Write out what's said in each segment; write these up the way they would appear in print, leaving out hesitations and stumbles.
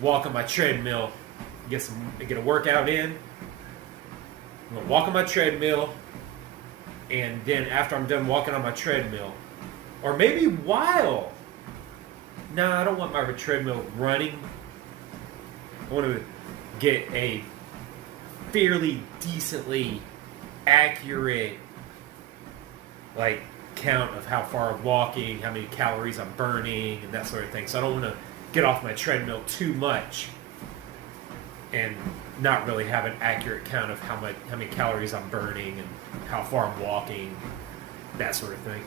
walk on my treadmill, get a workout in. I'm gonna walk on my treadmill, and then after I'm done walking on my treadmill, or maybe while. No, I don't want my treadmill running. I want to get a fairly decently accurate count of how far I'm walking, how many calories I'm burning, and that sort of thing. So I don't want to get off my treadmill too much and not really have an accurate count of how many calories I'm burning and how far I'm walking, that sort of thing.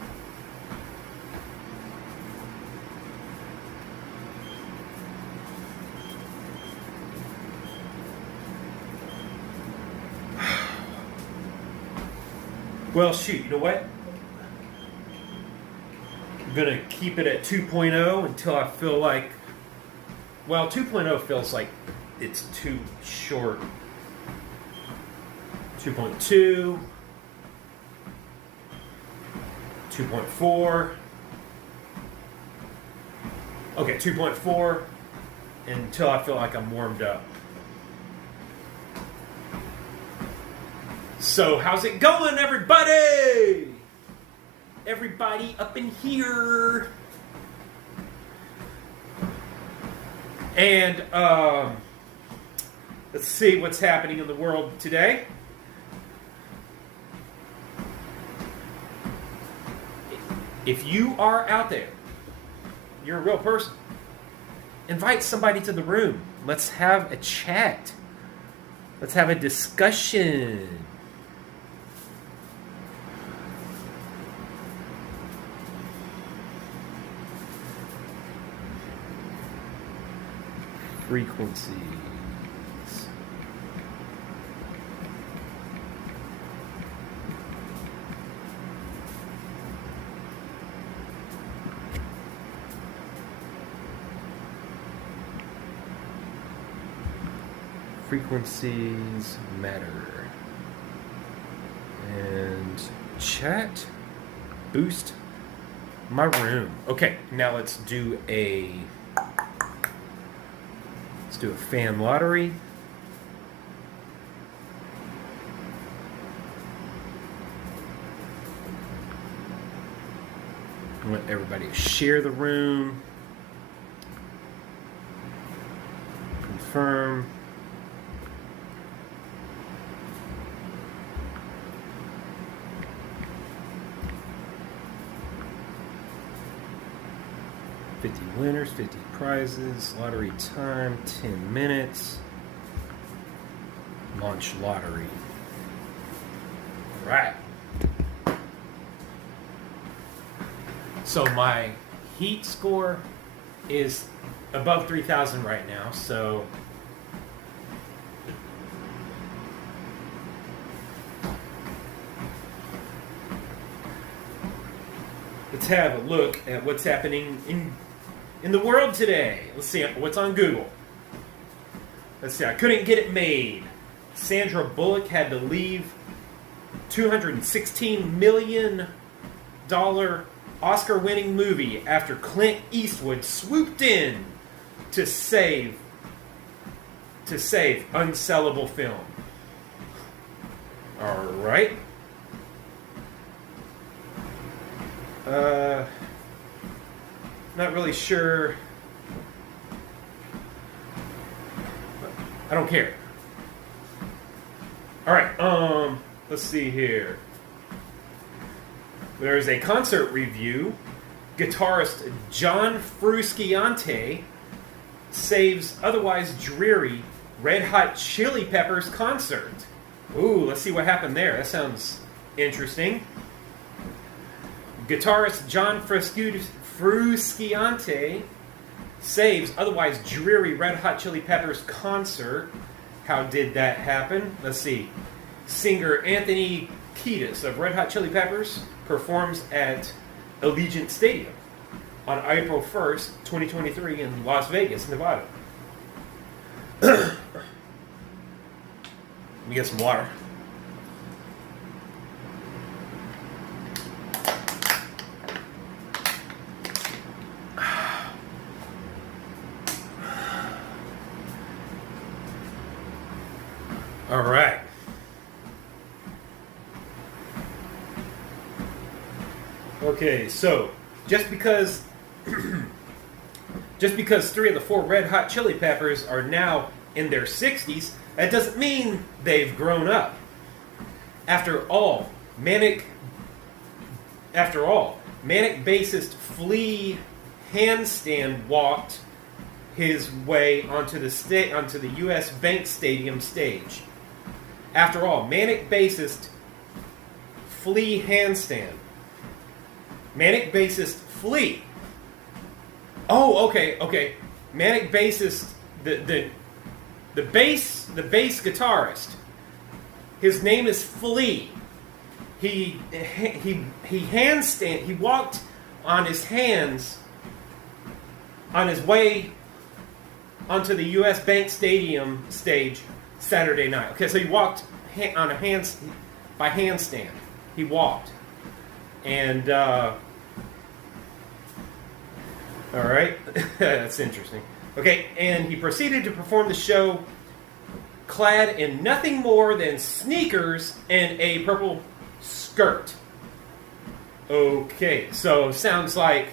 Well, shoot, you know what? I'm going to keep it at 2.0 until I feel like... Well, 2.0 feels like it's too short. 2.2. 2.4. Okay, 2.4 until I feel like I'm warmed up. So, how's it going, everybody? Everybody up in here. And, let's see what's happening in the world today. If you are out there, you're a real person, invite somebody to the room. Let's have a chat. Let's have a discussion. Frequencies. Frequencies matter. And chat boost my room. Okay, now let's do a fan lottery. I want everybody to share the room. Confirm. Winners, 50 prizes, lottery time, 10 minutes. Launch lottery. Right. So my heat score is above 3,000 right now, so let's have a look at what's happening in the world today. Let's see what's on Google. Let's see. I couldn't get it made. Sandra Bullock had to leave $216 million Oscar-winning movie after Clint Eastwood swooped in to save unsellable film. All right. Not really sure. I don't care. All right. Let's see here. There's a concert review. Guitarist John Frusciante saves otherwise dreary Red Hot Chili Peppers concert. Ooh, let's see what happened there. That sounds interesting. Guitarist John Frusciante saves otherwise dreary Red Hot Chili Peppers concert. How did that happen? Let's see. Singer Anthony Kiedis of Red Hot Chili Peppers performs at Allegiant Stadium on April 1st, 2023 in Las Vegas, Nevada. Let me get some water. All right. Okay, so just because 3 of the 4 Red Hot Chili Peppers are now in their 60s, that doesn't mean they've grown up. After all, manic bassist Flea Handstand walked his way onto the U.S. Bank Stadium stage. After all, manic bassist Flea Handstand. Manic bassist Flea. Oh, okay. Manic bassist, the bass guitarist. His name is Flea. He walked on his hands on his way onto the U.S. Bank Stadium stage Saturday night. Okay, so he walked by handstand. He walked. And, all right, that's interesting. Okay, and he proceeded to perform the show clad in nothing more than sneakers and a purple skirt. Okay, so sounds like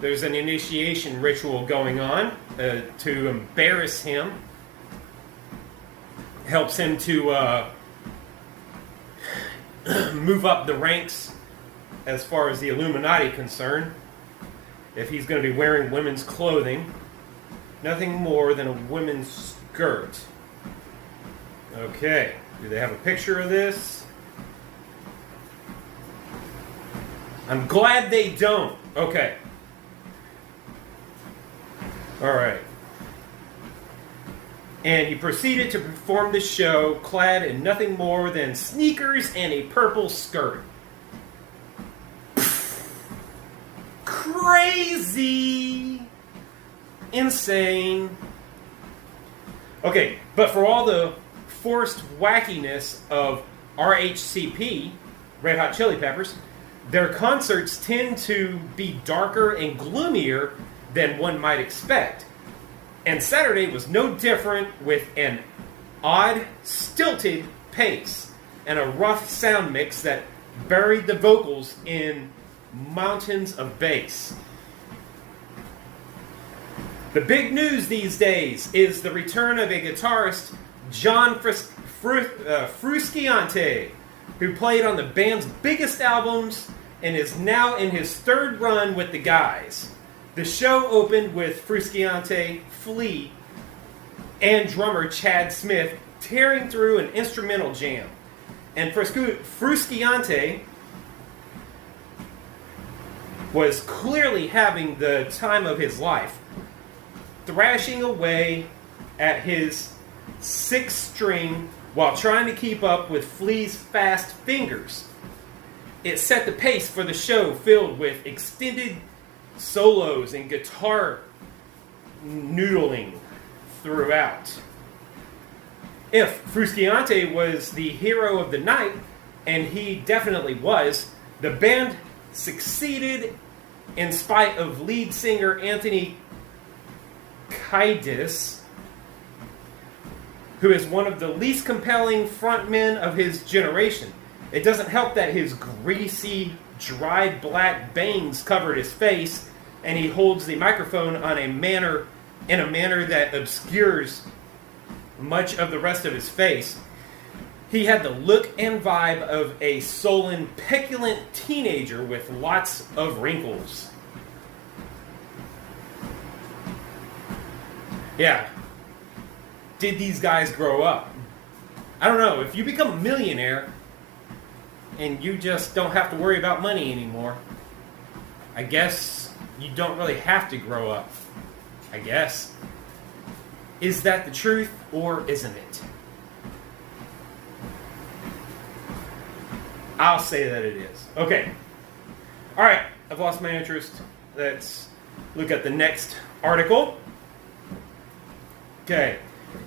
there's an initiation ritual going on to embarrass him. Helps him to move up the ranks as far as the Illuminati concerned. If he's going to be wearing women's clothing, nothing more than a women's skirt. Okay, do they have a picture of this? I'm glad they don't. Okay. All right. And he proceeded to perform the show clad in nothing more than sneakers and a purple skirt. Crazy! Insane. Okay, but for all the forced wackiness of RHCP, Red Hot Chili Peppers, their concerts tend to be darker and gloomier than one might expect. And Saturday was no different, with an odd, stilted pace and a rough sound mix that buried the vocals in mountains of bass. The big news these days is the return of a guitarist, John Frusciante, who played on the band's biggest albums and is now in his 3rd run with the guys. The show opened with Frusciante, Flea, and drummer Chad Smith tearing through an instrumental jam. And Frusciante was clearly having the time of his life, thrashing away at his 6-string while trying to keep up with Flea's fast fingers. It set the pace for the show, filled with extended solos and guitar noodling throughout. If Frusciante was the hero of the night, and he definitely was, the band succeeded in spite of lead singer Anthony Kiedis, who is one of the least compelling frontmen of his generation. It doesn't help that his greasy, dried black bangs covered his face, and he holds the microphone in a manner that obscures much of the rest of his face. He had the look and vibe of a sullen, petulant teenager with lots of wrinkles. Yeah. Did these guys grow up? I don't know. If you become a millionaire and you just don't have to worry about money anymore, I guess you don't really have to grow up. I guess. Is that the truth, or isn't it? I'll say that it is. Okay. All right. I've lost my interest. Let's look at the next article. Okay.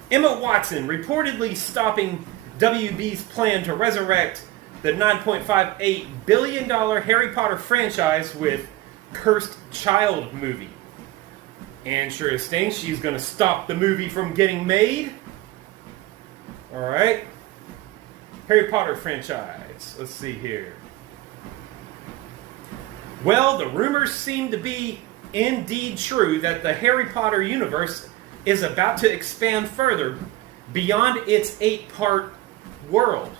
Emma Watson reportedly stopping WB's plan to resurrect the $9.58 billion Harry Potter franchise with Cursed Child movie. Interesting. She's going to stop the movie from getting made. All right. Harry Potter franchise. Let's see here. Well, the rumors seem to be indeed true that the Harry Potter universe is about to expand further beyond its 8-part world.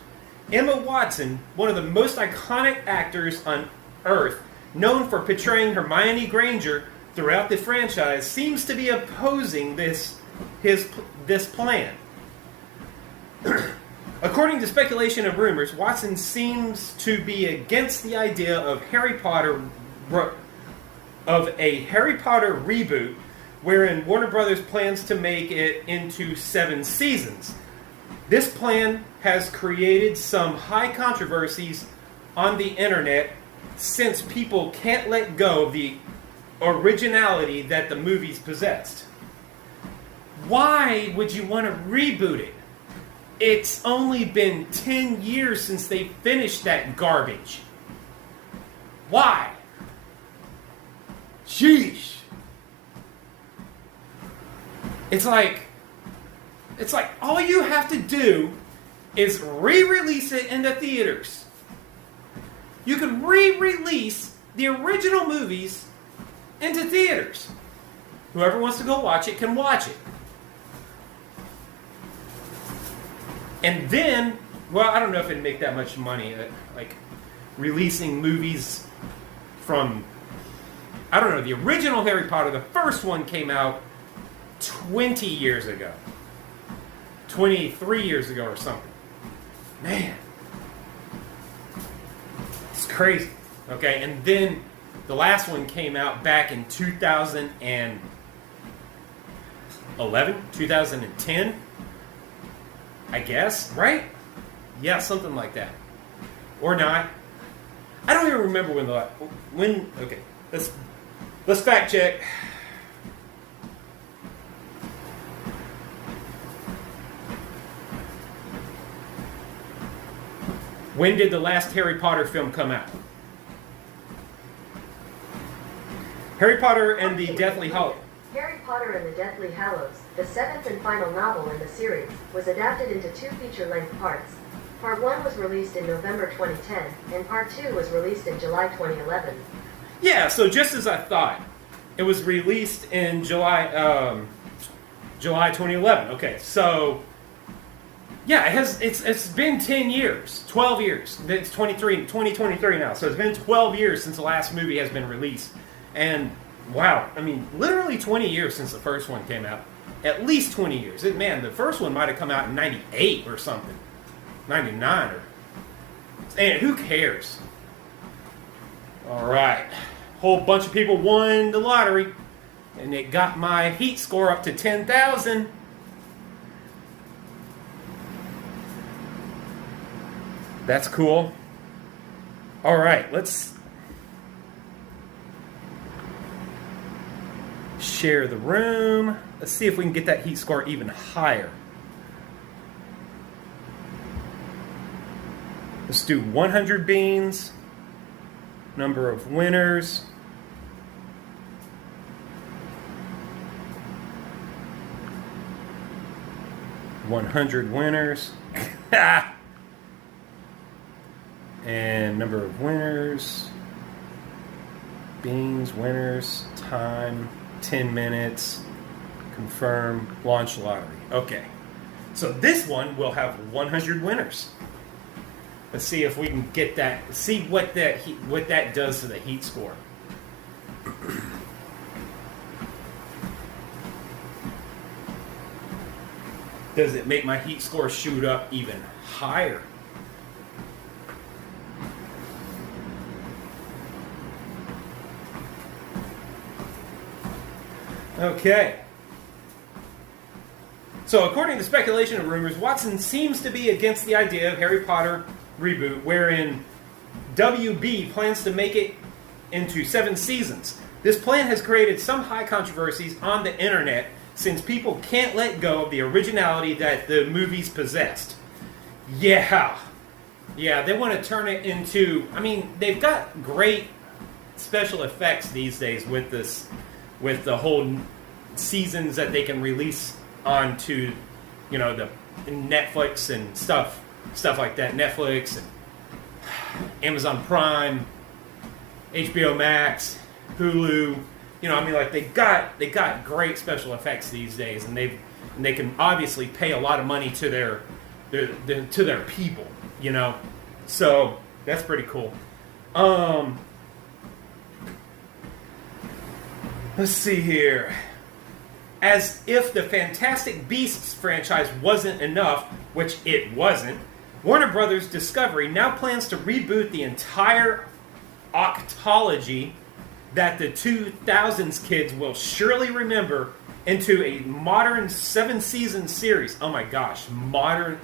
Emma Watson, one of the most iconic actors on Earth, known for portraying Hermione Granger throughout the franchise, seems to be opposing this plan. According to speculation and rumors, Watson seems to be against the idea of a Harry Potter reboot, wherein Warner Brothers plans to make it into 7 seasons. This plan has created some high controversies on the internet since people can't let go of the originality that the movies possessed. Why would you want to reboot it? It's only been 10 years since they finished that garbage. Why? Sheesh. It's like all you have to do is re-release it in the theaters. You can re-release the original movies into theaters. Whoever wants to go watch it can watch it. And then, well, I don't know if it'd make that much money, like releasing movies from, I don't know, the original Harry Potter, the first one came out 20 years ago. 23 years ago or something. Man. It's crazy. Okay, and then the last one came out back in 2011, 2010. I guess, right? Yeah, something like that. Or not. I don't even remember when okay. Let's fact check. When did the last Harry Potter film come out? Harry Potter and the Deathly Hallows. Harry Potter and the Deathly Hallows, the 7th and final novel in the series, was adapted into 2 feature-length parts. Part 1 was released in November 2010, and Part 2 was released in July 2011. Yeah, so just as I thought, it was released in July 2011. Okay, so yeah, it's been 10 years, 12 years. It's 2023 now, so it's been 12 years since the last movie has been released. And wow, I mean, literally 20 years since the first one came out. At least 20 years. Man, the first one might have come out in 98 or something. 99 or... And who cares? Alright. Whole bunch of people won the lottery. And it got my heat score up to 10,000. That's cool. Alright, let's share the room. Let's see if we can get that heat score even higher. Let's do 100 beans. Number of winners. $100 winners. And number of winners. Beans, winners, time, 10 minutes. Confirm, launch lottery. Okay. So this one will have 100 winners. Let's see if we can get that. See what that does to the heat score. Does it make my heat score shoot up even higher? Okay. So, according to speculation and rumors, Watson seems to be against the idea of Harry Potter reboot, wherein WB plans to make it into 7 seasons. This plan has created some high controversies on the internet since people can't let go of the originality that the movies possessed. Yeah, they want to turn it into... I mean, they've got great special effects these days with this, with the whole seasons that they can release onto, you know, the Netflix and stuff stuff like that. Netflix and Amazon Prime, HBO Max, Hulu. You know, I mean, like they got great special effects these days, and they can obviously pay a lot of money to their people. You know, so that's pretty cool. Let's see here. As if the Fantastic Beasts franchise wasn't enough, which it wasn't, Warner Brothers Discovery now plans to reboot the entire octology that the 2000s kids will surely remember into a modern 7-season series. Oh my gosh, modern.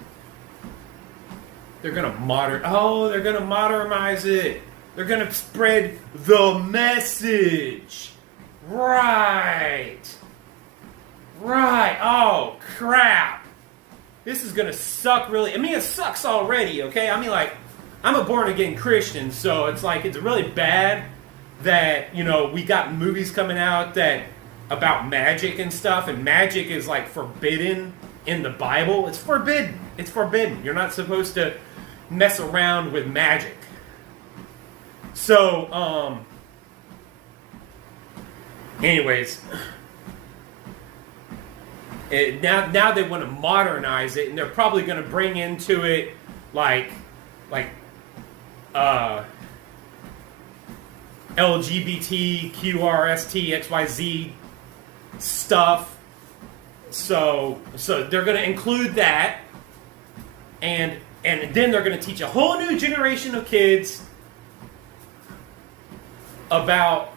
They're going to modernize it. They're going to spread the message. Right. Oh, crap. This is going to suck really. I mean, it sucks already, okay? I mean, like, I'm a born-again Christian, so it's like, it's really bad that, you know, we got movies coming out that about magic and stuff, and magic is, like, forbidden in the Bible. It's forbidden. It's forbidden. You're not supposed to mess around with magic. So, anyways, now they want to modernize it, and they're probably going to bring into it like LGBTQRSTXYZ stuff. So they're going to include that, and then they're going to teach a whole new generation of kids about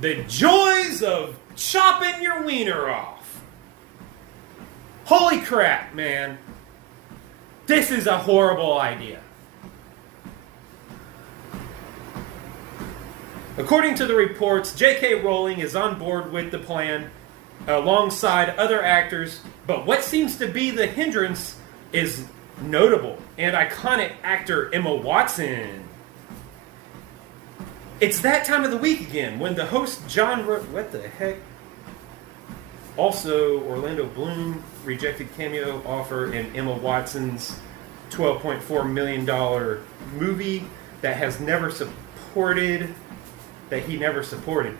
the joys of chopping your wiener off. Holy crap, man. This is a horrible idea. According to the reports, J.K. Rowling is on board with the plan alongside other actors, but what seems to be the hindrance is notable and iconic actor Emma Watson. It's that time of the week again when the host what the heck? Also, Orlando Bloom rejected cameo offer in Emma Watson's $12.4 million movie that he never supported.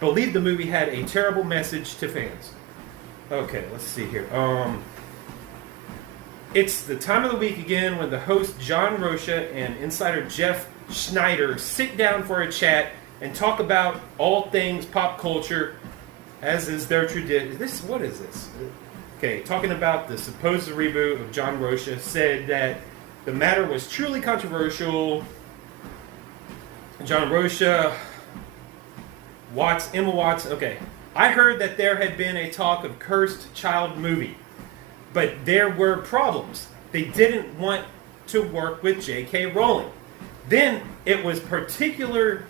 Believed the movie had a terrible message to fans. Okay, let's see here. It's the time of the week again when the host John Rocha and insider Jeff Schneider sit down for a chat and talk about all things pop culture, as is their tradition. What is this? Okay, talking about the supposed reboot of John Rocha, said that the matter was truly controversial. John Rocha, Emma Watson. Okay, I heard that there had been a talk of cursed child movie, but there were problems. They didn't want to work with J.K. Rowling. Then it was particularly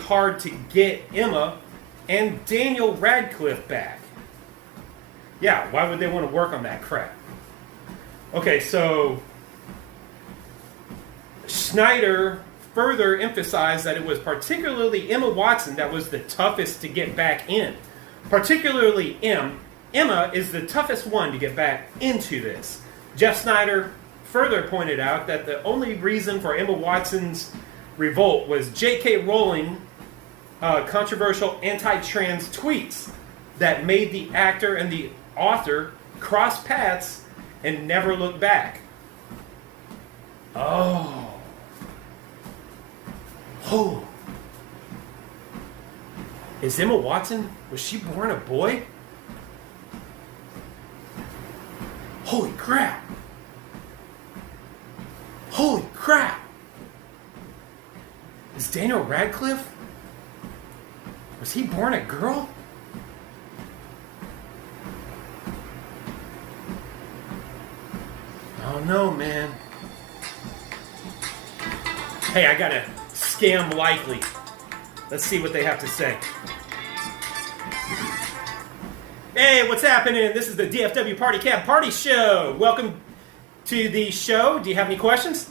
hard to get Emma and Daniel Radcliffe back. Yeah, why would they want to work on that crap? Okay, so Schneider further emphasized that it was particularly Emma Watson that was the toughest to get back in. Particularly Emma is the toughest one to get back into this. Jeff Schneider further pointed out that the only reason for Emma Watson's revolt was J.K. Rowling controversial anti-trans tweets that made the actor and the author cross paths and never look back. Oh. Is Emma Watson, was she born a boy? Holy crap. Is Daniel Radcliffe, was he born a girl? Oh no, man. Hey, I gotta scam Likely. Let's see what they have to say. Hey, what's happening? This is the DFWPARTYCAB Party Show. Welcome to the show. Do you have any questions?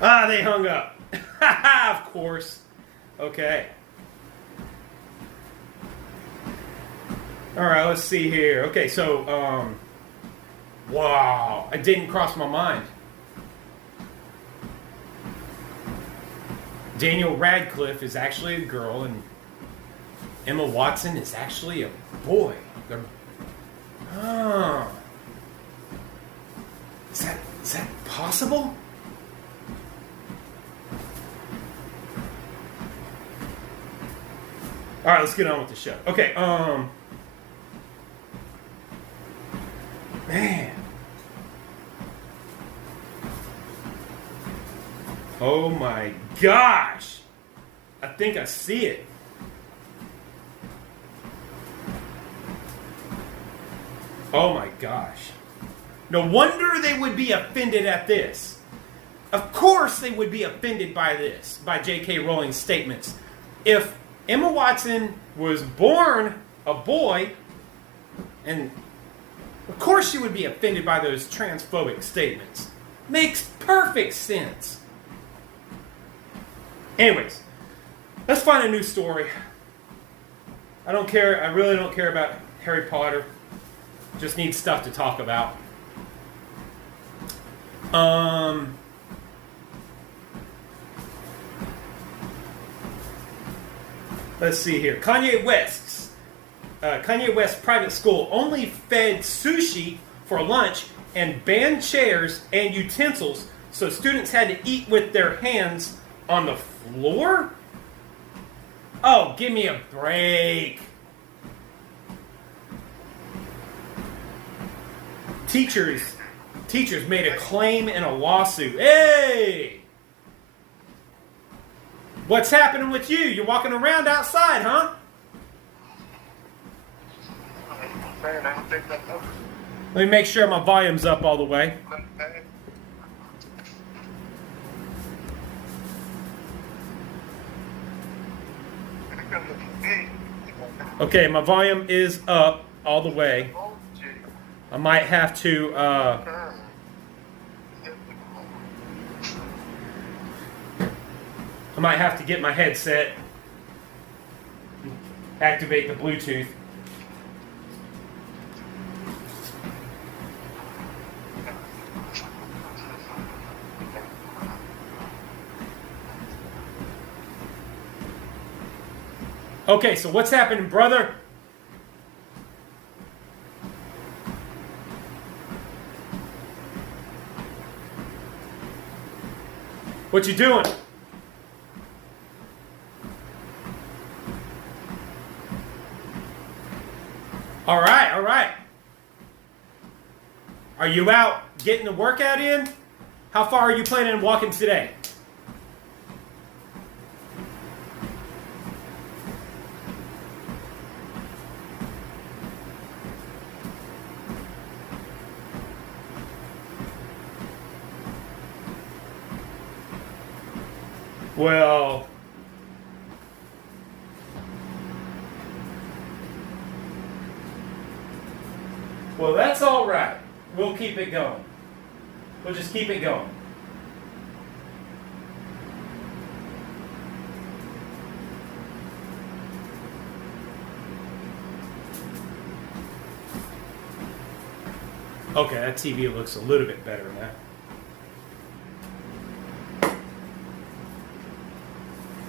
They hung up. Of course. Okay. All right, let's see here. Okay, so, wow, it didn't cross my mind. Daniel Radcliffe is actually a girl, and Emma Watson is actually a boy. Oh. Is that possible? All right, let's get on with the show. Okay, man. Oh my gosh. I think I see it. Oh my gosh. No wonder they would be offended at this. Of course they would be offended by this, by J.K. Rowling's statements. If Emma Watson was born a boy, and of course she would be offended by those transphobic statements. Makes perfect sense. Anyways, let's find a new story. I don't care. I really don't care about Harry Potter. Just need stuff to talk about. Let's see here. Kanye West's private school only fed sushi for lunch and banned chairs and utensils, so students had to eat with their hands on the floor? Oh, give me a break. Teachers made a claim in a lawsuit. Hey! What's happening with you? You're walking around outside, huh? Let me make sure my volume's up all the way. Okay, my volume is up all the way. I might have to get my headset, activate the Bluetooth. Okay, so what's happening, brother? What you doing? All right, all right. Are you out getting the workout in? How far are you planning on walking today? Well, that's all right. We'll keep it going. We'll just keep it going. Okay, that TV looks a little bit better now.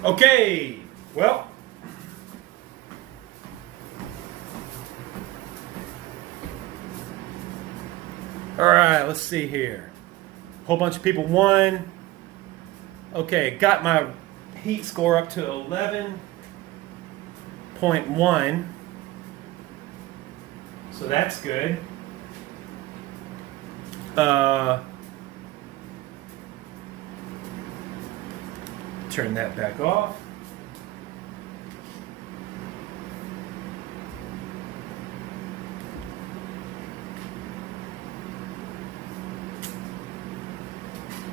Okay, well, all right, let's see here. Whole bunch of people won. Okay, got my heat score up to 11.1. So that's good. Turn that back off.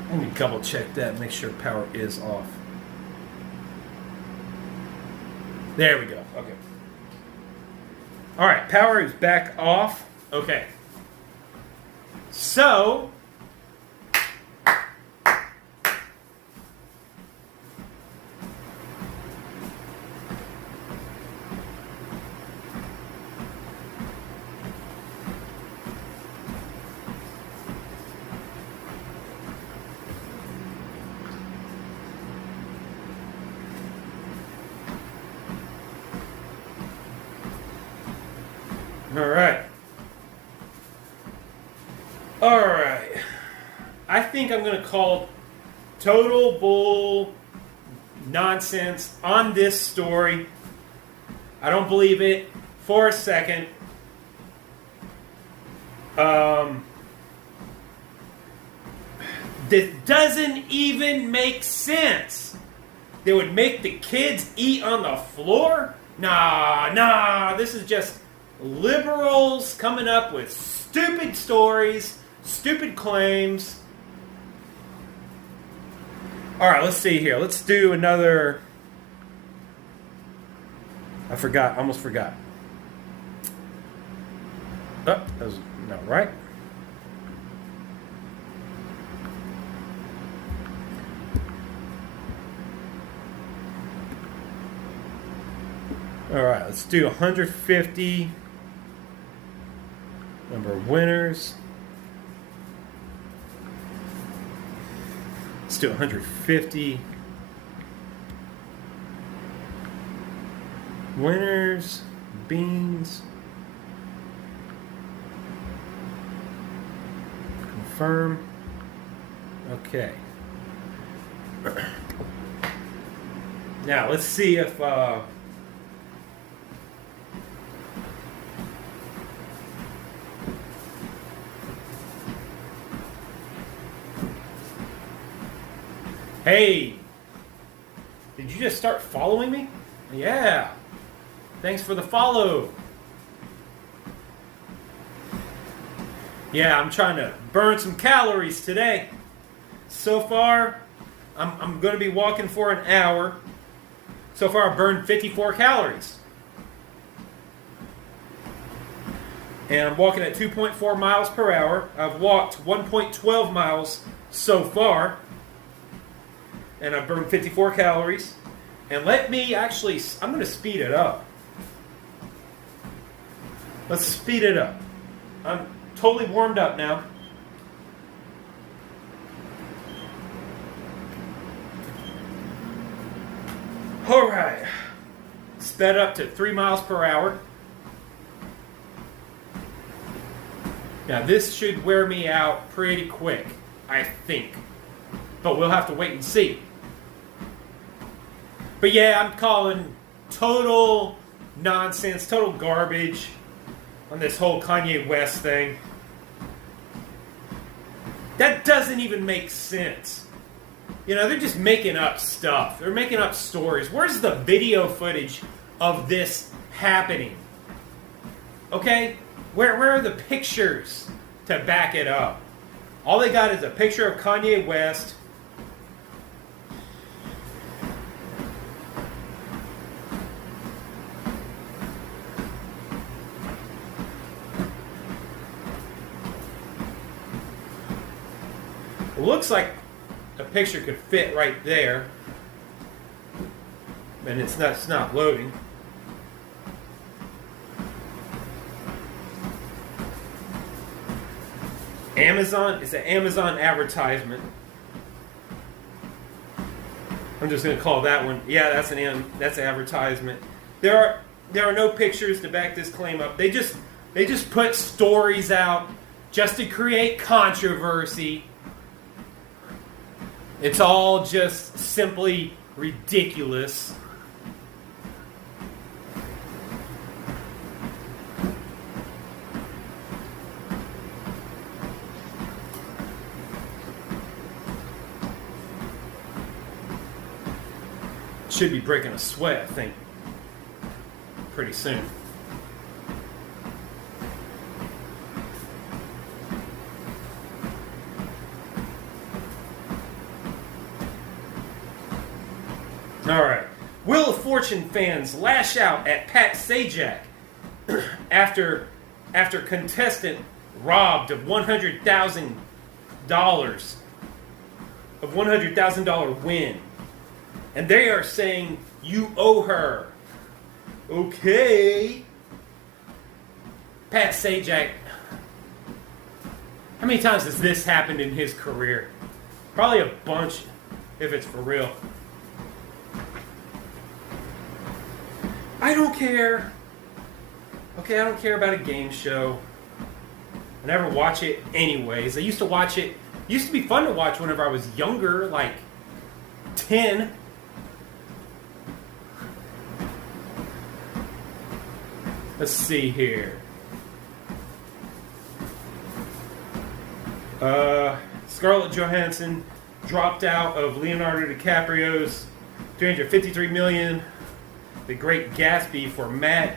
Let me double check that, make sure power is off. There we go. Okay. All right, power is back off. Okay. So, All right. All right. I think I'm going to call total bull nonsense on this story. I don't believe it for a second. This doesn't even make sense. They would make the kids eat on the floor? Nah, this is just liberals coming up with stupid stories, stupid claims. All right, let's see here. Let's do another. Almost forgot. Oh, that was not right. All right, let's do 150 number of winners. Let's do 150 winners, beans. Confirm. Okay. Now let's see if hey, did you just start following me? Yeah. Thanks for the follow. Yeah, I'm trying to burn some calories today. So far, I'm going to be walking for an hour. So far, I've burned 54 calories. And I'm walking at 2.4 miles per hour. I've walked 1.12 miles so far. And I've burned 54 calories. And let me actually, I'm going to speed it up. Let's speed it up. I'm totally warmed up now. All right. Sped up to 3 miles per hour. Now this should wear me out pretty quick, I think. But we'll have to wait and see. But yeah, I'm calling total nonsense, total garbage on this whole Kanye West thing. That doesn't even make sense. You know, they're just making up stuff. They're making up stories. Where's the video footage of this happening? Okay? Where are the pictures to back it up? All they got is a picture of Kanye West. It looks like a picture could fit right there. And it's not loading. Amazon, it's an Amazon advertisement. I'm just going to call that one. Yeah, that's an advertisement. There are no pictures to back this claim up. They just put stories out just to create controversy. It's all just simply ridiculous. Should be breaking a sweat, I think, pretty soon. All right. Wheel of Fortune fans lash out at Pat Sajak after contestant robbed of $100,000 win. And they are saying, you owe her. Okay. Pat Sajak. How many times has this happened in his career? Probably a bunch, if it's for real. I don't care. Okay, I don't care about a game show. I never watch it anyways. I used to watch it. It used to be fun to watch whenever I was younger, like 10. Let's see here. Scarlett Johansson dropped out of Leonardo DiCaprio's $353 million, The Great Gatsby, for Matt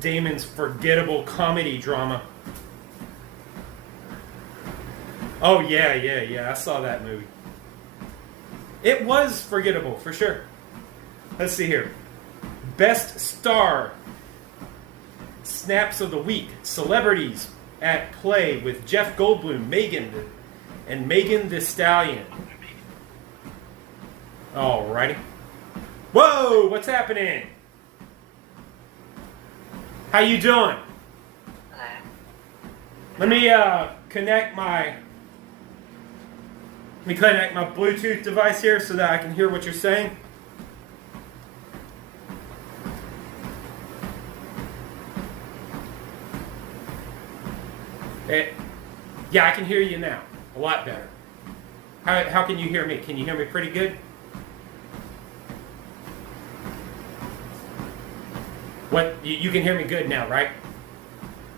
Damon's forgettable comedy drama. Oh, yeah. I saw that movie. It was forgettable, for sure. Let's see here. Best Star. Snaps of the Week. Celebrities at Play with Jeff Goldblum, Megan Thee Stallion. Alrighty. Whoa, what's happening? How you doing? Let me connect my Bluetooth device here so that I can hear what you're saying. Yeah, I can hear you now. A lot better. How can you hear me? Can you hear me pretty good? What? You can hear me good now, right?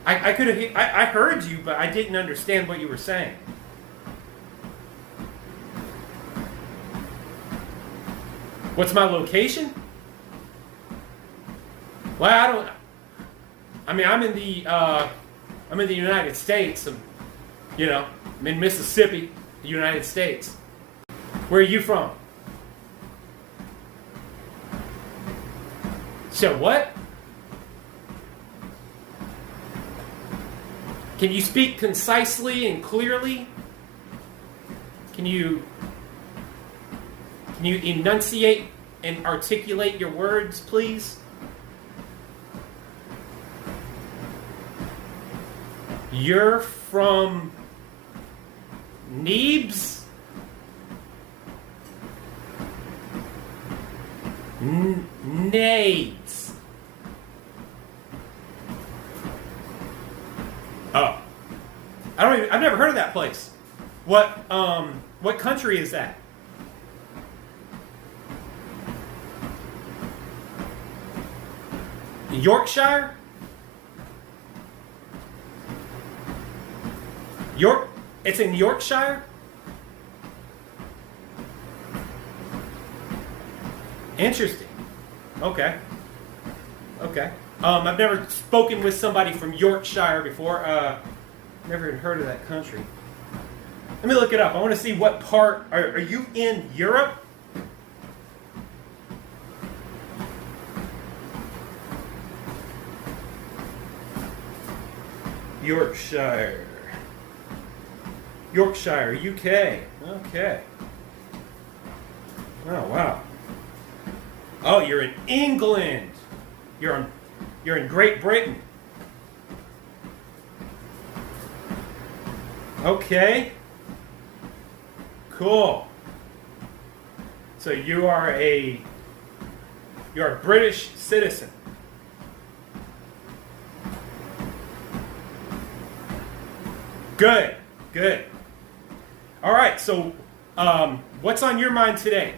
I could have. I heard you, but I didn't understand what you were saying. What's my location? Well, I don't. I mean, I'm in the United States. I'm in Mississippi, the United States. Where are you from? So what? Can you speak concisely and clearly? Can you enunciate and articulate your words, please? You're from Neebs? Nades. Oh. I've never heard of that place. What country is that? Yorkshire? It's in Yorkshire? Interesting. Okay. I've never spoken with somebody from Yorkshire before. Never even heard of that country. Let me look it up. I want to see what part. Are you in Europe? Yorkshire, UK. Okay. Oh, wow. Oh, you're in England. You're in Great Britain. Okay. Cool. So you're a British citizen. Good. All right, so what's on your mind today?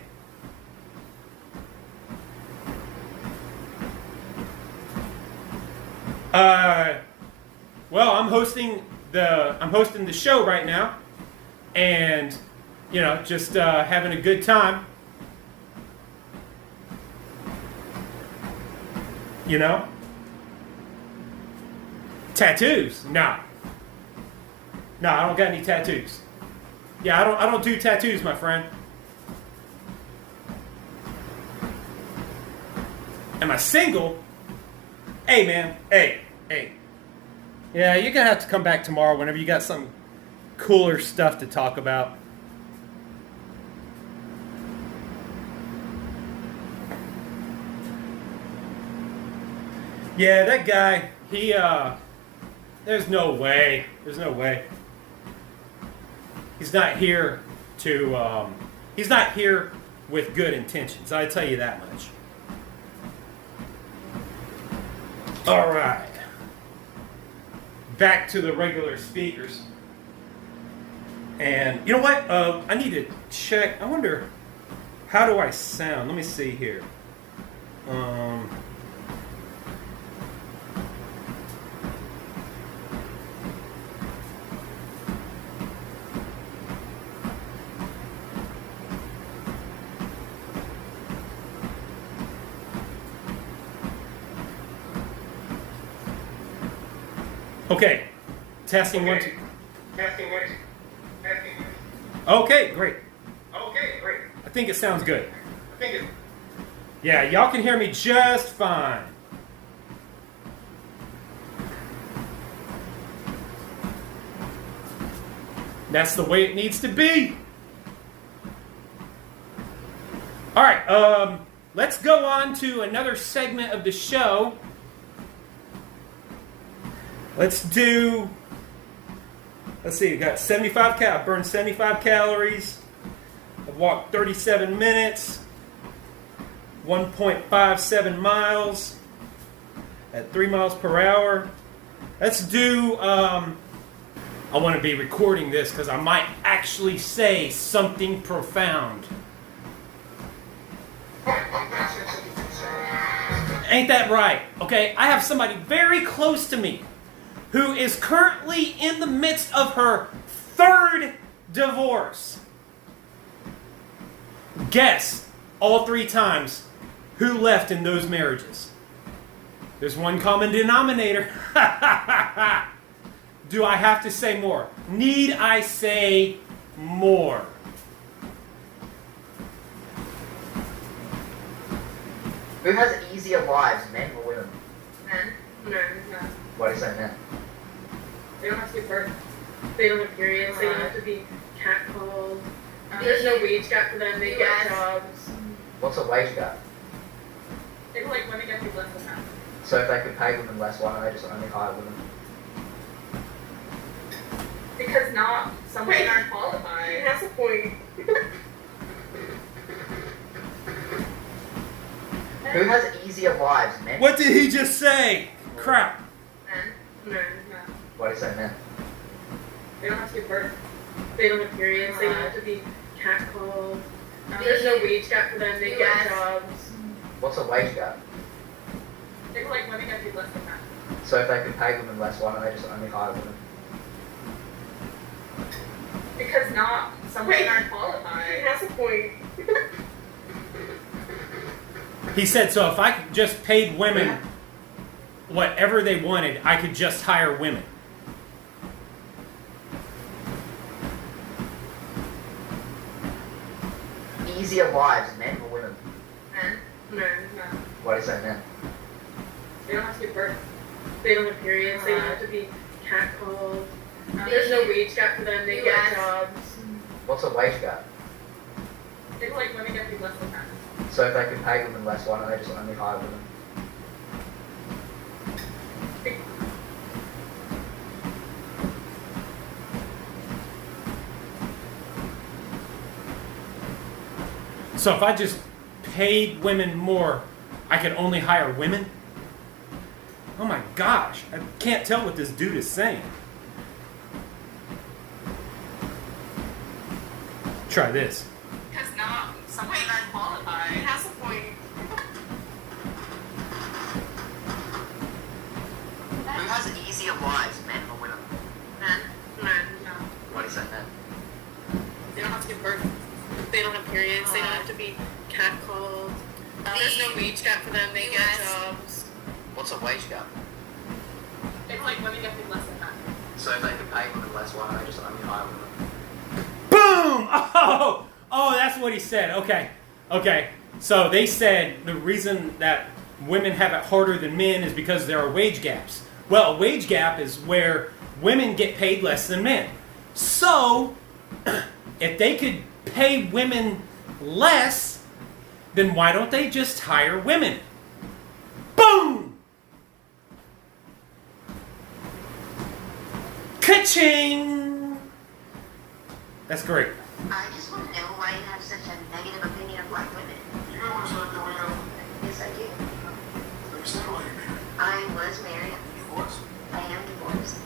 Well, I'm hosting the show right now, and just having a good time. Tattoos? No, I don't got any tattoos. Yeah, I don't do tattoos, my friend. Am I single? Hey, man. Hey. Yeah, you're going to have to come back tomorrow whenever you got some cooler stuff to talk about. Yeah, that guy, there's no way. He's not here he's not here with good intentions. I tell you that much. All right. back to the regular speakers. And you know what? I need to check. I wonder, how do I sound? Let me see here. Okay, testing one, two. Testing one, two. Testing one, two. Okay, great. Okay, great. I think it sounds good. I think it's... Yeah, y'all can hear me just fine. That's the way it needs to be. All right, let's go on to another segment of the show. Let's see, we got 75 cal, burned 75 calories. I've walked 37 minutes, 1.57 miles at 3 miles per hour. Let's do, I want to be recording this because I might actually say something profound. Ain't that right? Okay, I have somebody very close to me who is currently in the midst of her third divorce. Guess, all 3 times, who left in those marriages? There's one common denominator. Do I have to say more? Need I say more? Who has easier lives, men or women? Men? No, no. Why do you say men? They don't have to give birth. They don't have periods. They don't have to be catcalled. There's no wage gap for them. They get jobs. What's a wage gap? It's like women get paid less than that. So if they could pay women less, why don't they just only hire women? Because not some women aren't qualified. That's the point. Who has easier lives, men? What did he just say? Crap. Men? No, no. Why do you say men? They don't have to give birth. They don't have periods. They don't have to be catcalled. There's no wage gap for them. They get jobs. What's a wage gap? It's like women get paid less than that. So if they could pay women less, why don't they just only hire women? Because not some women aren't qualified. That's the point. He said, so if I could just paid women whatever they wanted, I could just hire women. Easier lives, men or women? Men? No, no. Why do you say men? They don't have to give birth. They don't have periods. They don't have to be catcalled. There's no wage gap for them. They get jobs. What's a wage gap? It's like women get paid less than that. So if they could pay women less, why don't they just only hire women? So if I just paid women more, I could only hire women? Oh my gosh, I can't tell what this dude is saying. Try this. Because not some women aren't qualified. That's the point. Who has easier lives, men or women? Men? No, no. Why do you say men? They don't have to give birth. They don't have periods. They don't have to be catcalled. There's no wage gap for them. They get jobs. What's a wage gap? It's like women get paid less than that. So if they could pay women less, why don't they just only hire women? Boom! Oh, that's what he said. Okay. So they said the reason that women have it harder than men is because there are wage gaps. Well, a wage gap is where women get paid less than men. So, if they could pay women less, then why don't they just hire women? Boom! Ka-ching! That's great. I just want to know why you have such a negative opinion of black women. You know what's not going on? Yes, I do. There's not like me. I was married. You was? I am divorced.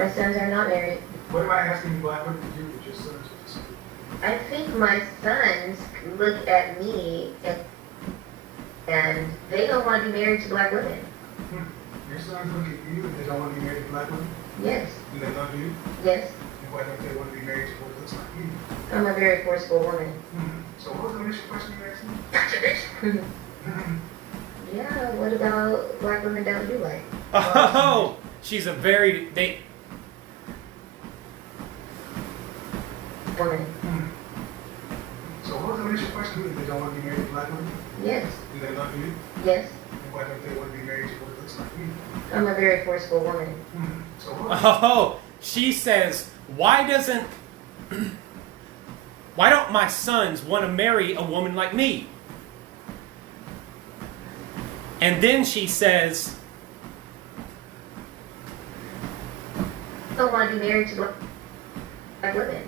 My sons are not married. What am I asking you black women to do with your sons with disabilities? I think my sons look at me and they don't want to be married to black women. Your sons look at you and they don't want to be married to black women? Yes. And they love you? Yes. And why don't they want to be married to what looks like you? I'm a very forceful woman. So what was the initial question you asked me? Gotcha, bitch. Yeah, what about black women don't you like? Oh, she's a very Woman. So what was the initial question? If they don't want to be married to black women? Yes. And they love you? Yes. And why don't they want to be married to what looks like you? I'm a very forceful woman. So what? Oh, she says, why don't my sons want to marry a woman like me? And then she says, Don't want to be married to black women.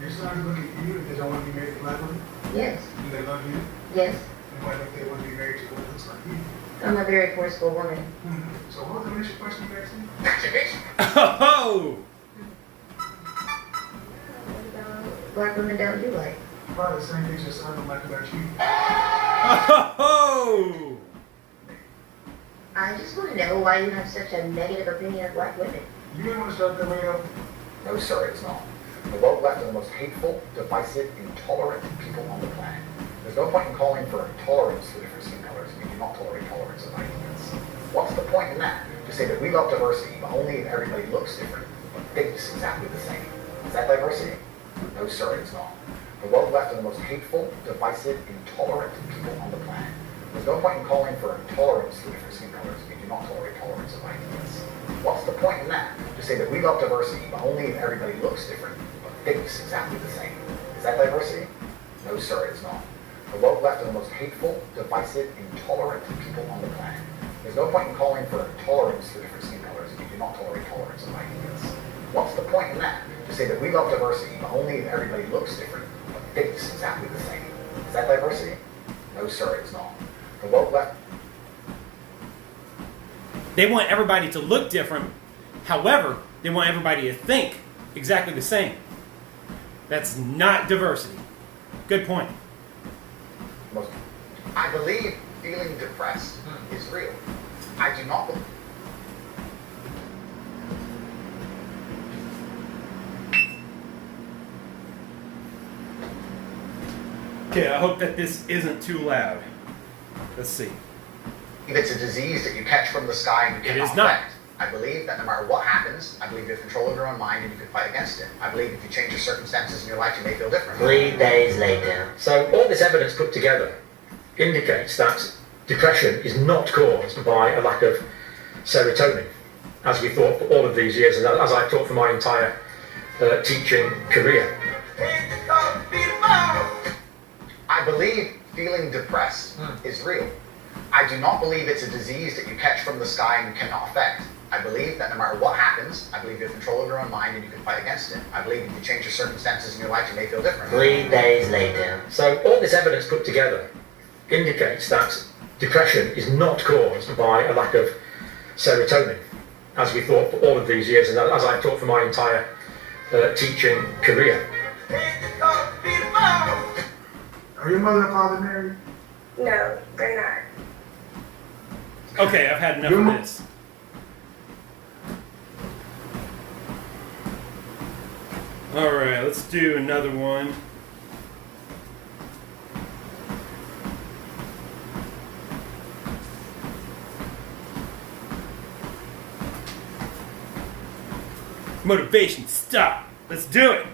Your sons look at you and they don't want to be married to black women? Yes. And they love you? Yes. And why don't they want to be married to what looks like you? I'm a very forceful woman. So what was the initial question you asked me? Gotcha, bitch. oh, What about black women don't you like? Probably the same things your son don't like about you. oh, I just want to know why you have such a negative opinion of black women. You didn't want to start that way though? No, sir, it's not. The woke left are the most hateful, divisive, intolerant people on the planet. There's no point in calling for intolerance for different skin colors. We do not tolerate tolerance of ideas. What's the point in that? To say that we love diversity, but only if everybody looks different, but thinks exactly the same. Is that diversity? No, sir, it's not. The woke left are the most hateful, divisive, intolerant people on the planet. There's no point in calling for intolerance for different skin colors. We do not tolerate tolerance of ideas. What's the point in that? To say that we love diversity, but only if everybody looks different, but thinks exactly the same. Is that diversity? No, sir, it's not. The woke left are the most hateful, divisive, intolerant people on the planet. There's no point in calling for intolerance for different skin colors. We do not tolerate tolerance of ideas. What's the point in that? To say that we love diversity, but only if everybody looks different, but thinks exactly the same. Is that diversity? No, sir, it's not. The woke left. they want everybody to look different. However, they want everybody to think exactly the same. That's not diversity. Good point. I believe feeling depressed is real. I do not believe. Okay, I hope that this isn't too loud. Let's see. It's a disease that you catch from the sky and you It cannot is not. affect. I believe that no matter what happens, I believe you have control of your own mind and you can fight against it. I believe if you change your circumstances in your life, you may feel different. 3 days later. So all this evidence put together indicates that depression is not caused by a lack of serotonin, as we thought for all of these years, and as I've taught for my entire teaching career. I believe feeling depressed is real. I do not believe it's a disease that you catch from the sky and you cannot affect. I believe that no matter what happens, I believe you have control of your own mind and you can fight against it. I believe if you change your circumstances in your life, you may feel different. 3 days later. So all this evidence put together indicates that depression is not caused by a lack of serotonin, as we thought for all of these years, and as I've taught for my entire teaching career. Are your mother and father married? No, they're not. Okay, I've had enough of this. Alright, let's do another one. Motivation, stop. Let's do it.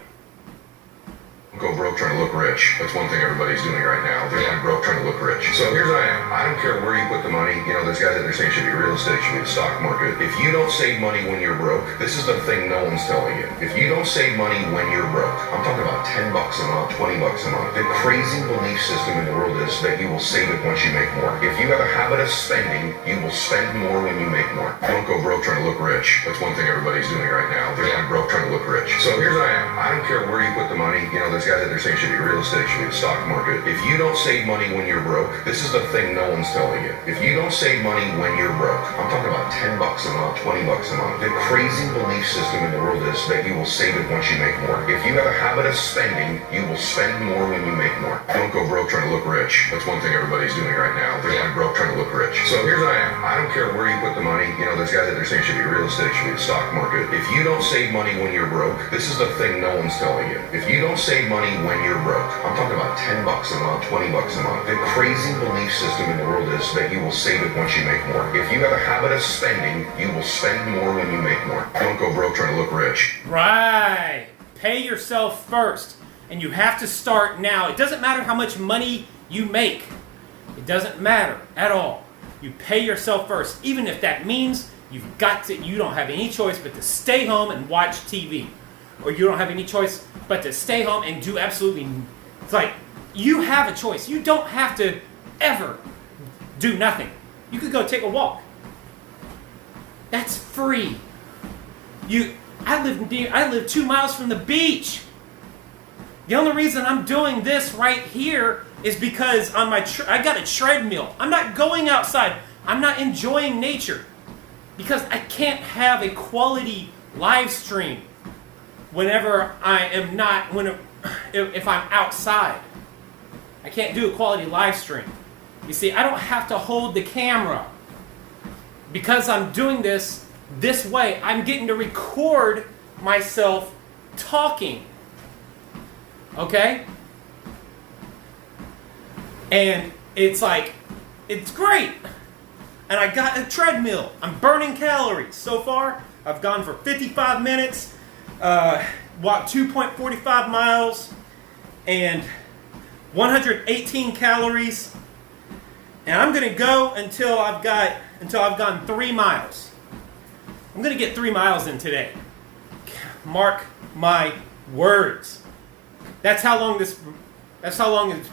Go broke trying to look rich. That's one thing everybody's doing right now. They're going broke trying to look rich. So here's what I am. I don't care where you put the money. You know, there's guys out there saying it should be real estate, it should be the stock market. If you don't save money when you're broke, this is the thing no one's telling you. If you don't save money when you're broke, I'm talking about $10 a month, $20 a month. The crazy belief system in the world is that you will save it once you make more. If you have a habit of spending, you will spend more when you make more. Don't go broke trying to look rich. That's one thing everybody's doing right now. They're going broke trying to look rich. So here's what I am. I don't care where you put the money. You know, there's guys out there saying it should be real estate, should be the stock market. If you don't save money when you're broke, This is the thing no one's telling you. If you don't save money when you're broke, I'm talking about $10 a month, $20 a month. The crazy belief system in the world is that you will save it once you make more. If you have a habit of spending, you will spend more when you make more. Don't go broke trying to look rich. That's one thing everybody's doing right now. They're going broke trying to look rich. So here's what I am. I don't care where you put the money. You know, there's guys that are saying it should be real estate, it should be the stock market. If you don't save money when you're broke, this is the thing no one's telling you. If you don't save money when you're broke, I'm talking about $10 a month, $20 a month. The crazy belief system in the world is that you will save it once you make more. If you have a habit of spending, you will spend more when you make more. Don't go broke trying to look rich. Right. Pay yourself first. And you have to start now. It doesn't matter how much money you make. It doesn't matter at all. You pay yourself first. Even if that means you don't have any choice but to stay home and watch TV. Or you don't have any choice but to stay home and do absolutely... It's like, you have a choice. You don't have to ever do nothing. You could go take a walk. That's free. I live 2 miles from the beach. The only reason I'm doing this right here is because on I got a treadmill. I'm not going outside. I'm not enjoying nature because I can't have a quality live stream whenever I am not if I'm outside. I can't do a quality live stream. You see, I don't have to hold the camera. Because I'm doing this way, I'm getting to record myself talking. Okay? And it's like, it's great. And I got a treadmill. I'm burning calories. So far, I've gone for 55 minutes, walked 2.45 miles, and 118 calories. And I'm going to go until I've gone 3 miles. I'm going to get 3 miles in today. Mark my words. That's how long this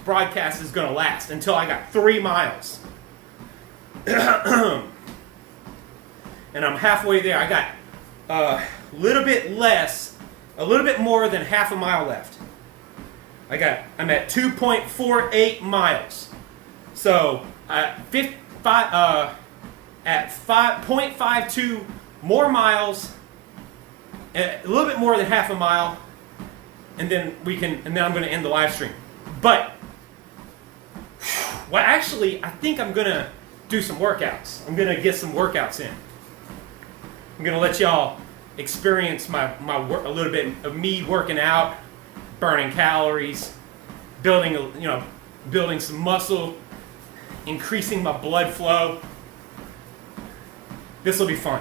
broadcast is going to last, until I got 3 miles. And I'm halfway there. I got a little bit more than half a mile left. I'm at 2.48 miles. So at 5.52 more miles, a little bit more than half a mile, and then I'm going to end the live stream. But actually, I think I'm going to do some workouts. I'm going to get some workouts in. I'm going to let y'all experience my work, a little bit of me working out, burning calories, building some muscle, increasing my blood flow. This will be fun.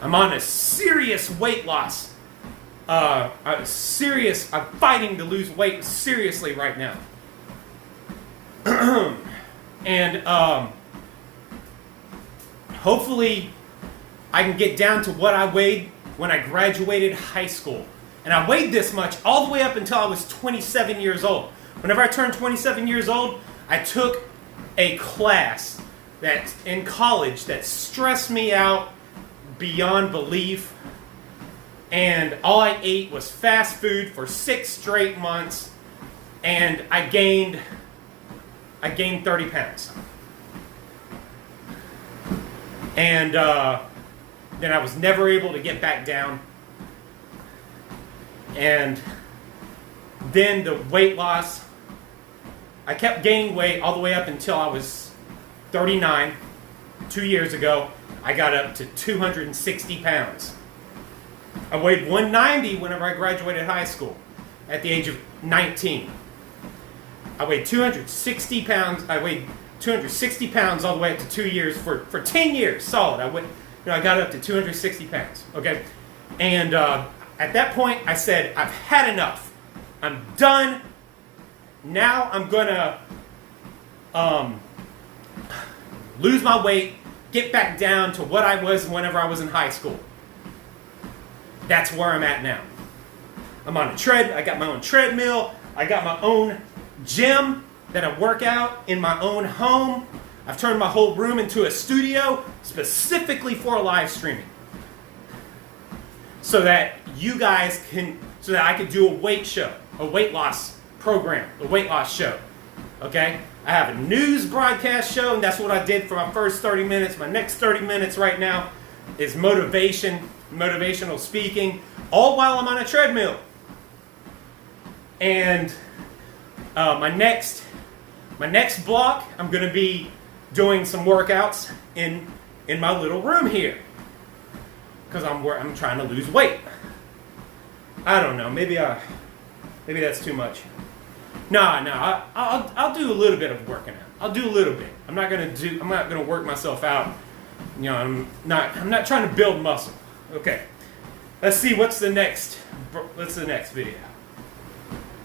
I'm on a serious weight loss. I'm fighting to lose weight seriously right now. And hopefully I can get down to what I weighed when I graduated high school. And I weighed this much all the way up until I was 27 years old. Whenever I turned 27 years old, I took a class in college that stressed me out beyond belief. And all I ate was fast food for 6 straight months. And I gained 30 pounds. And then I was never able to get back down. And then the weight loss, I kept gaining weight all the way up until I was 39. 2 years ago, I got up to 260 pounds. I weighed 190 whenever I graduated high school at the age of 19. I weighed 260 pounds. I weighed 260 pounds all the way up to 2 years for 10 years solid. I got up to 260 pounds. Okay, and at that point, I said, I've had enough. I'm done. Now I'm gonna lose my weight, get back down to what I was whenever I was in high school. That's where I'm at now. I'm on I got my own treadmill. I got my own gym that I work out in my own home. I've turned my whole room into a studio specifically for live streaming. So that I could do a weight loss program, a weight loss show. Okay? I have a news broadcast show, and that's what I did for my first 30 minutes. My next 30 minutes right now is motivational speaking, all while I'm on a treadmill. And my next block, I'm going to be doing some workouts in my little room here, because I'm trying to lose weight. I don't know. Maybe that's too much. No. I'll do a little bit of working out. I'll do a little bit. I'm not gonna work myself out. You know, I'm not trying to build muscle. Okay. Let's see what's the next video.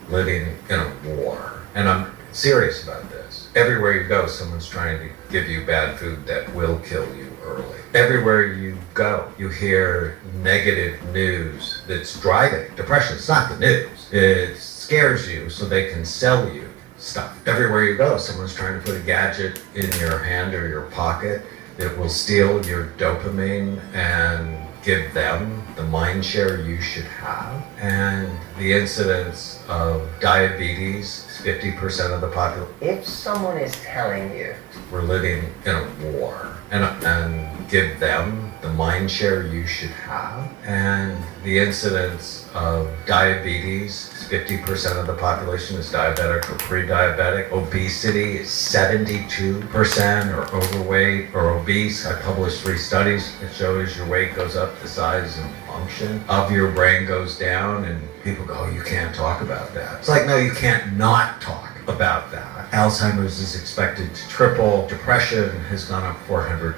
Living in a war, and I'm serious about this. Everywhere you go, someone's trying to give you bad food that will kill you early. Everywhere you go, you hear negative news that's driving depression. It's not the news. It scares you so they can sell you stuff. Everywhere you go, someone's trying to put a gadget in your hand or your pocket that will steal your dopamine and give them the mind share you should have. And the incidence of diabetes, 50% of the population. If someone is telling you we're living in a war, and give them the mind share you should have, and the incidence of diabetes, 50% of the population is diabetic or pre-diabetic. Obesity is 72% are overweight or obese. I published 3 studies that show as your weight goes up, the size and function of your brain goes down, and people go, oh, you can't talk about that. It's like, no, you can't not talk about that. Alzheimer's is expected to triple. Depression has gone up 400%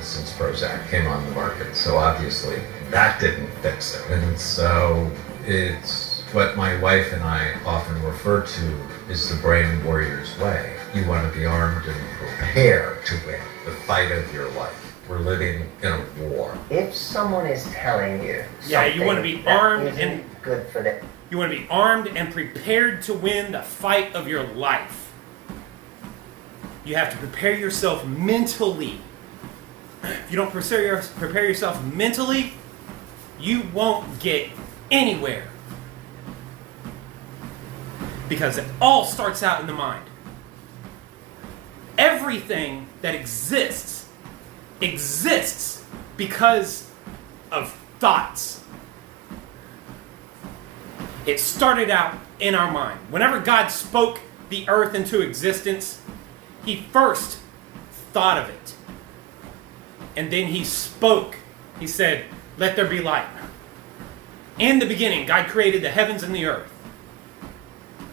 since Prozac came on the market. So obviously that didn't fix it. And so it's what my wife and I often refer to as the brain warrior's way. You want to be armed and prepared to win the fight of your life. We're living in a war. If someone is telling you you want to be armed and good for them. You want to be armed and prepared to win the fight of your life. You have to prepare yourself mentally. If you don't prepare yourself mentally, you won't get anywhere. Because it all starts out in the mind. Everything that exists because of thoughts. It started out in our mind. Whenever God spoke the earth into existence, He first thought of it. And then He spoke. He said, let there be light. In the beginning, God created the heavens and the earth.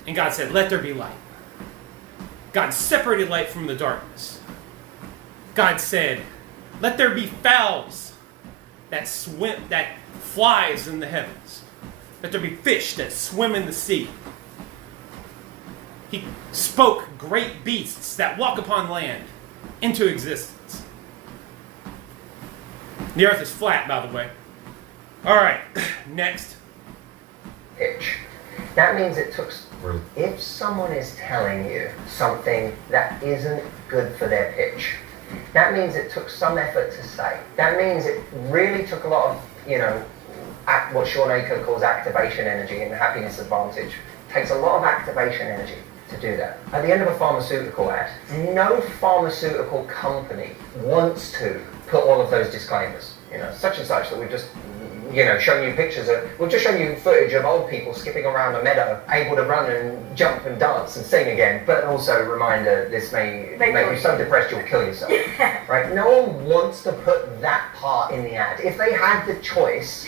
And God said, let there be light. God separated light from the darkness. God said, let there be fowls that flies in the heavens. Let there be fish that swim in the sea. He spoke great beasts that walk upon land into existence. The earth is flat, by the way. All right, next. Pitch. That means it took... If someone is telling you something that isn't good for their pitch, that means it took some effort to say. That means it really took a lot of, what Sean Aker calls activation energy and happiness advantage. It takes a lot of activation energy to do that. At the end of a pharmaceutical ad, no pharmaceutical company wants to put all of those disclaimers, such and such that we've just, shown you pictures of, we've just shown you footage of old people skipping around a meadow, able to run and jump and dance and sing again, but also a reminder, this may make you so depressed you'll kill yourself, right? No one wants to put that part in the ad. If they had the choice,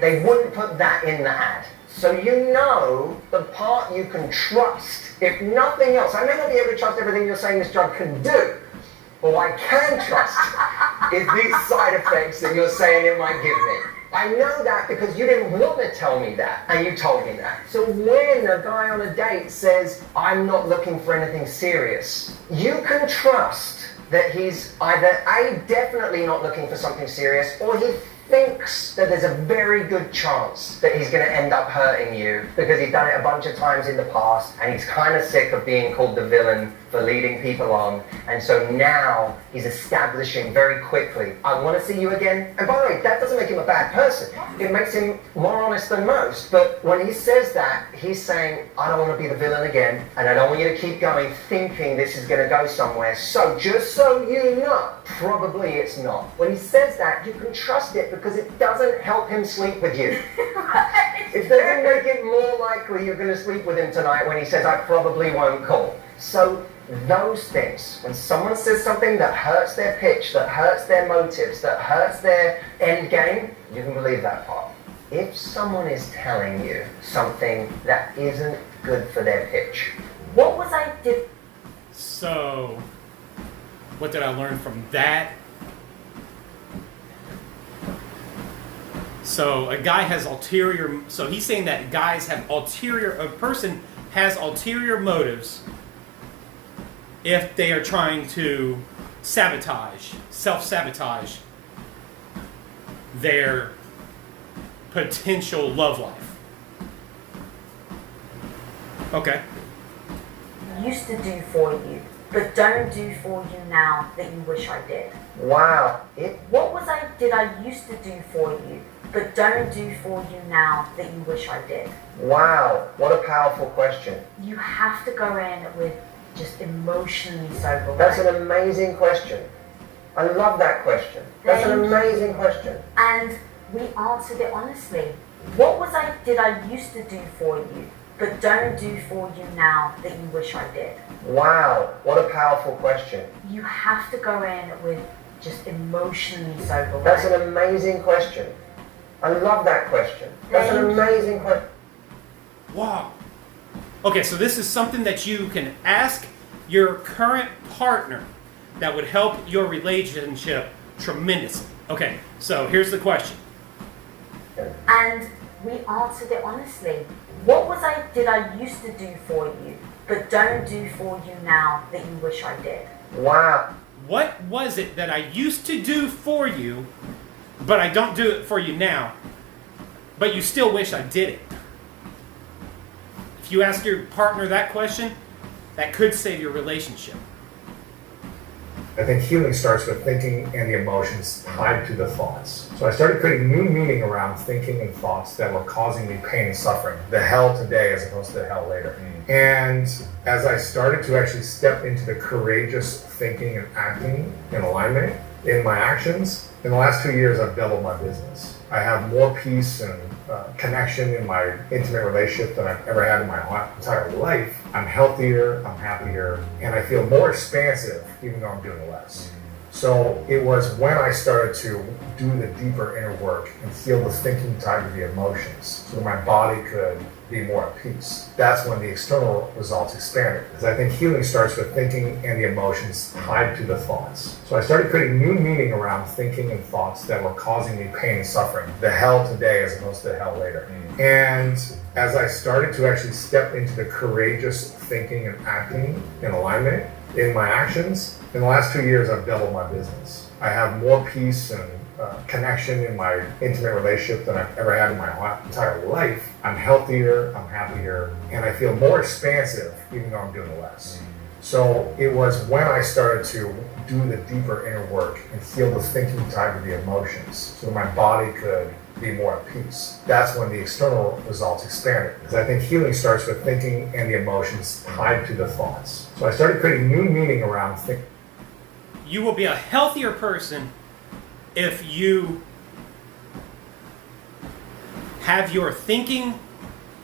they wouldn't put that in the ad. So the part you can trust, if nothing else. I may not be able to trust everything you're saying this drug can do, but what I can trust is these side effects that you're saying it might give me. I know that because you didn't want to tell me that, and you told me that. So when a guy on a date says, I'm not looking for anything serious, you can trust that he's either A, definitely not looking for something serious, or he thinks that there's a very good chance that he's going to end up hurting you because he's done it a bunch of times in the past and he's kind of sick of being called the villain for leading people on. And so now he's establishing very quickly, I want to see you again. And by the way, that doesn't make him a bad person. It makes him more honest than most. But when he says that, he's saying, I don't want to be the villain again, and I don't want you to keep going thinking this is going to go somewhere. So just so you know, probably it's not. When he says that, you can trust it because it doesn't help him sleep with you. It doesn't make it more likely you're going to sleep with him tonight when he says, I probably won't call. So those things, when someone says something that hurts their pitch, that hurts their motives, that hurts their end game, you can believe that part. If someone is telling you something that isn't good for their pitch, what was I did? So, what did I learn from that? So a guy has ulterior, so he's saying that guys have a person has ulterior motives if they are trying to self-sabotage their potential love life. Okay. Used to do for you, but don't do for you now that you wish I did. Wow. Did I used to do for you, but don't do for you now that you wish I did? Wow. What a powerful question. You have to go in with just emotionally sober. That's an amazing question. I love that question. That's an amazing question. And we answered it honestly. Did I used to do for you, but don't do for you now that you wish I did? Wow. What a powerful question. You have to go in with just emotionally sober. That's an amazing question. I love that question. That's an amazing question. Wow. Okay, so this is something that you can ask your current partner that would help your relationship tremendously. Okay, so here's the question. And we answered it honestly. Did I used to do for you, but don't do for you now that you wish I did? Wow. What was it that I used to do for you, but I don't do it for you now, but you still wish I did it? If you ask your partner that question, that could save your relationship. I think healing starts with thinking and the emotions tied to the thoughts. So I started putting new meaning around thinking and thoughts that were causing me pain and suffering. The hell today as opposed to the hell later. And as I started to actually step into the courageous thinking and acting in alignment in my actions, in the last 2 years I've doubled my business. I have more peace and connection in my intimate relationship than I've ever had in my entire life. I'm healthier, I'm happier, and I feel more expansive even though I'm doing less. So it was when I started to do the deeper inner work and feel the thinking tied to the emotions so that my body could be more at peace. That's when the external results expanded. Because I think healing starts with thinking and the emotions tied to the thoughts. So I started putting new meaning around thinking and thoughts that were causing me pain and suffering. The hell today as opposed to the hell later. And as I started to actually step into the courageous thinking and acting in alignment in my actions, in the last 2 years I've doubled my business. I have more peace and connection in my intimate relationship than I've ever had in my entire life. I'm healthier, I'm happier, and I feel more expansive even though I'm doing less. So it was when I started to do the deeper inner work and feel the thinking tied to the emotions so that my body could be more at peace. That's when the external results expanded. Because I think healing starts with thinking and the emotions tied to the thoughts. So I started putting new meaning around thinking. You will be a healthier person if you have your thinking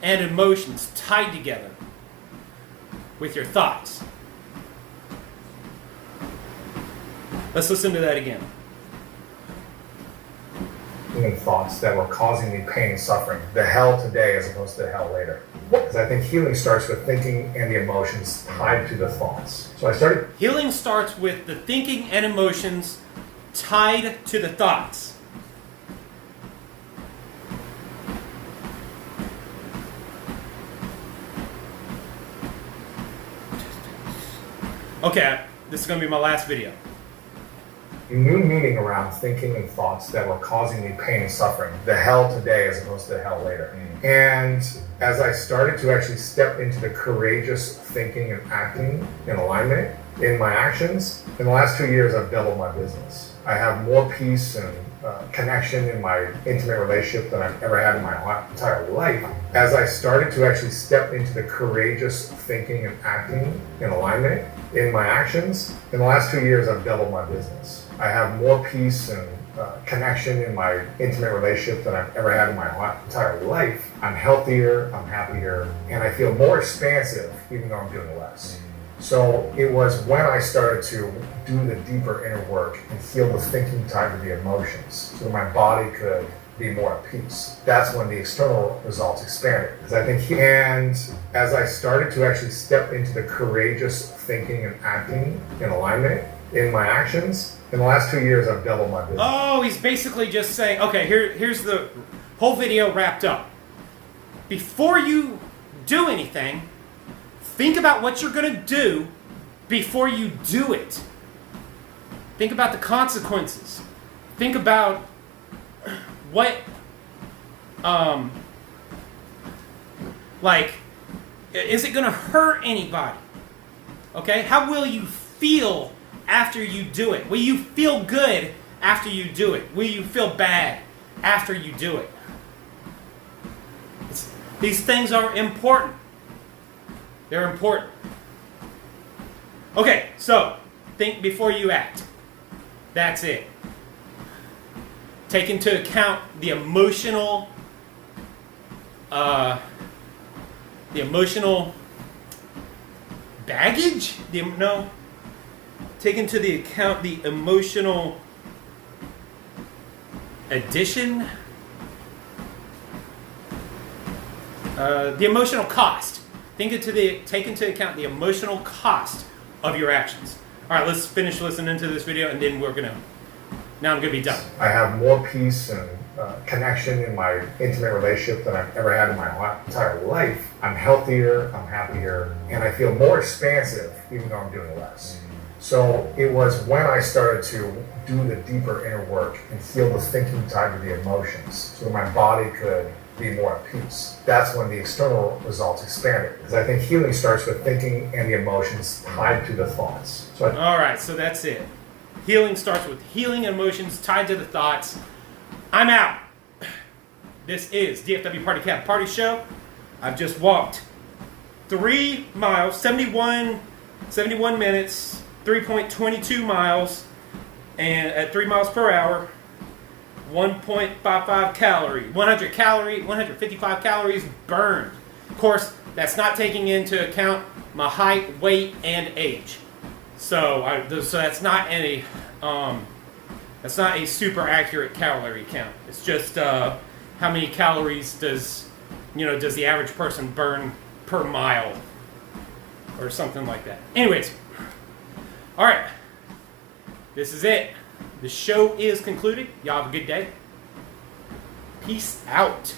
and emotions tied together with your thoughts. Let's listen to that again. And thoughts that were causing me pain and suffering. The hell today as opposed to the hell later. Because I think healing starts with thinking and the emotions tied to the thoughts. So I started. Healing starts with the thinking and emotions tied to the thoughts. Okay, this is going to be my last video. new meaning around thinking and thoughts that were causing me pain and suffering. The hell today as opposed to the hell later. And as I started to actually step into the courageous thinking and acting in alignment in my actions, in the last 2 years I've doubled my business. I have more peace and connection in my intimate relationship than I've ever had in my entire life. As I started to actually step into the courageous thinking and acting in alignment in my actions, in the last 2 years I've doubled my business. I have more peace and connection in my intimate relationship than I've ever had in my entire life. I'm healthier, I'm happier, and I feel more expansive even though I'm doing less. So it was when I started to do the deeper inner work and heal the thinking tied to the emotions so that my body could be more at peace. That's when the external results expanded. Because I think, and as I started to actually step into the courageous thinking and acting in alignment in my actions, in the last 2 years I've doubled my business. Oh, he's basically just saying, okay, here's the whole video wrapped up. Before you do anything, think about what you're going to do before you do it. Think about the consequences. Think about what, like, is it going to hurt anybody? Okay? How will you feel after you do it? Will you feel good after you do it? Will you feel bad after you do it? These things are important. They're important. Okay, so think before you act. That's it. Take into account the emotional baggage. Take into the account the emotional addition. The emotional cost. Take into account the emotional cost of your actions. All right, let's finish listening to this video, and then now I'm gonna be done. I have more peace and connection in my intimate relationship than I've ever had in my entire life. I'm healthier, I'm happier, and I feel more expansive even though I'm doing less. So it was when I started to do the deeper inner work and heal the thinking tied to the emotions so that my body could be more at peace. That's when the external results expanded. Because I think healing starts with thinking and the emotions tied to the thoughts. All right, so that's it. Healing starts with healing emotions tied to the thoughts. I'm out. This is DFWPARTYCAB Party Show. I've just walked 3 miles, 71 minutes, 3.22 miles, and at 3 miles per hour, 1.55 calorie, 155 calories burned. Of course, that's not taking into account my height, weight, and age. So that's not a super accurate calorie count. It's just how many calories does the average person burn per mile or something like that. Anyways, all right, this is it. The show is concluded. Y'all have a good day. Peace out.